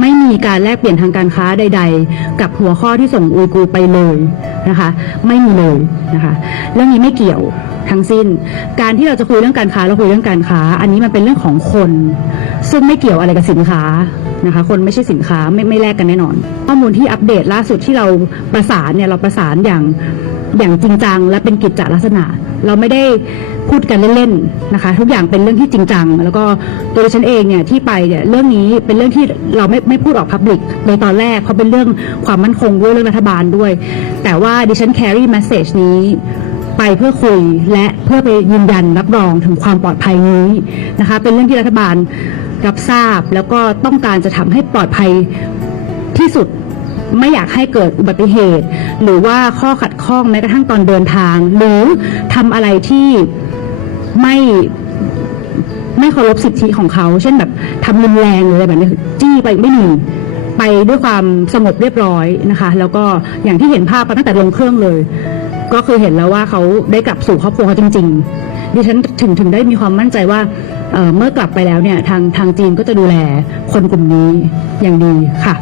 ไม่มีการแลกเปลี่ยนทางการค้าใด ๆ กับหัวข้อที่ส่งอุยกูไปเลยนะคะ ไม่มีเลยนะคะเรื่องนี้ไม่เกี่ยวทั้งสิ้น การที่เราจะคุยเรื่องการค้าเราคุยเรื่องการค้า อันนี้มันเป็นเรื่องของคน ซึ่งไม่เกี่ยวอะไรกับสินค้านะคะ คนไม่ใช่สินค้าไม่ไม่แลกกันแน่นอน ข้อมูลที่อัปเดตล่าสุดที่เราประสานเนี่ยเราประสานอย่างอย่างจริงจังและเป็นกิจจลักษณะ เราไม่ได้พูดกันเล่นๆนะคะ ทุกอย่างเป็นเรื่องที่จริงจัง แล้วก็ตัวดิฉันเองเนี่ยที่ไปเนี่ยเรื่องนี้เป็นเรื่องที่เราไม่ไม่พูดออกพับลิกเลยตอนแรกเพราะเป็นเรื่องความมั่นคงด้วยเรื่องรัฐบาลด้วย แต่ว่าดิฉัน carry message นี้ไปเพื่อคุยและเพื่อไปยืนยันรับรองถึงความปลอดภัยนี้นะคะ เป็นเรื่องที่รัฐบาลรับทราบแล้วก็ต้องการจะทำให้ปลอดภัยที่สุด ไม่อยากให้เกิดอุบัติเหตุ หรือว่าข้อขัดข้องแม้กระทั่งตอนเดินทาง หรือทำอะไรที่ไม่ไม่เคารพสิทธิของเขา เช่นแบบทำรุนแรงหรืออะไรแบบนี้จี้ไปไม่มีไปด้วยความสงบเรียบร้อยนะคะ แล้วก็อย่างที่เห็นภาพตั้งแต่ลงเครื่องเลย ก็คือเห็นแล้วว่าเขาได้กลับสู่ครอบครัวเขาจริง ๆ ดิฉันถึงถึงได้มีความมั่นใจว่าเเมื่อกลับไปแล้วเนี่ยทางทางจีนก็จะดูแลคนกลุ่มนี้อย่างดีค่ะ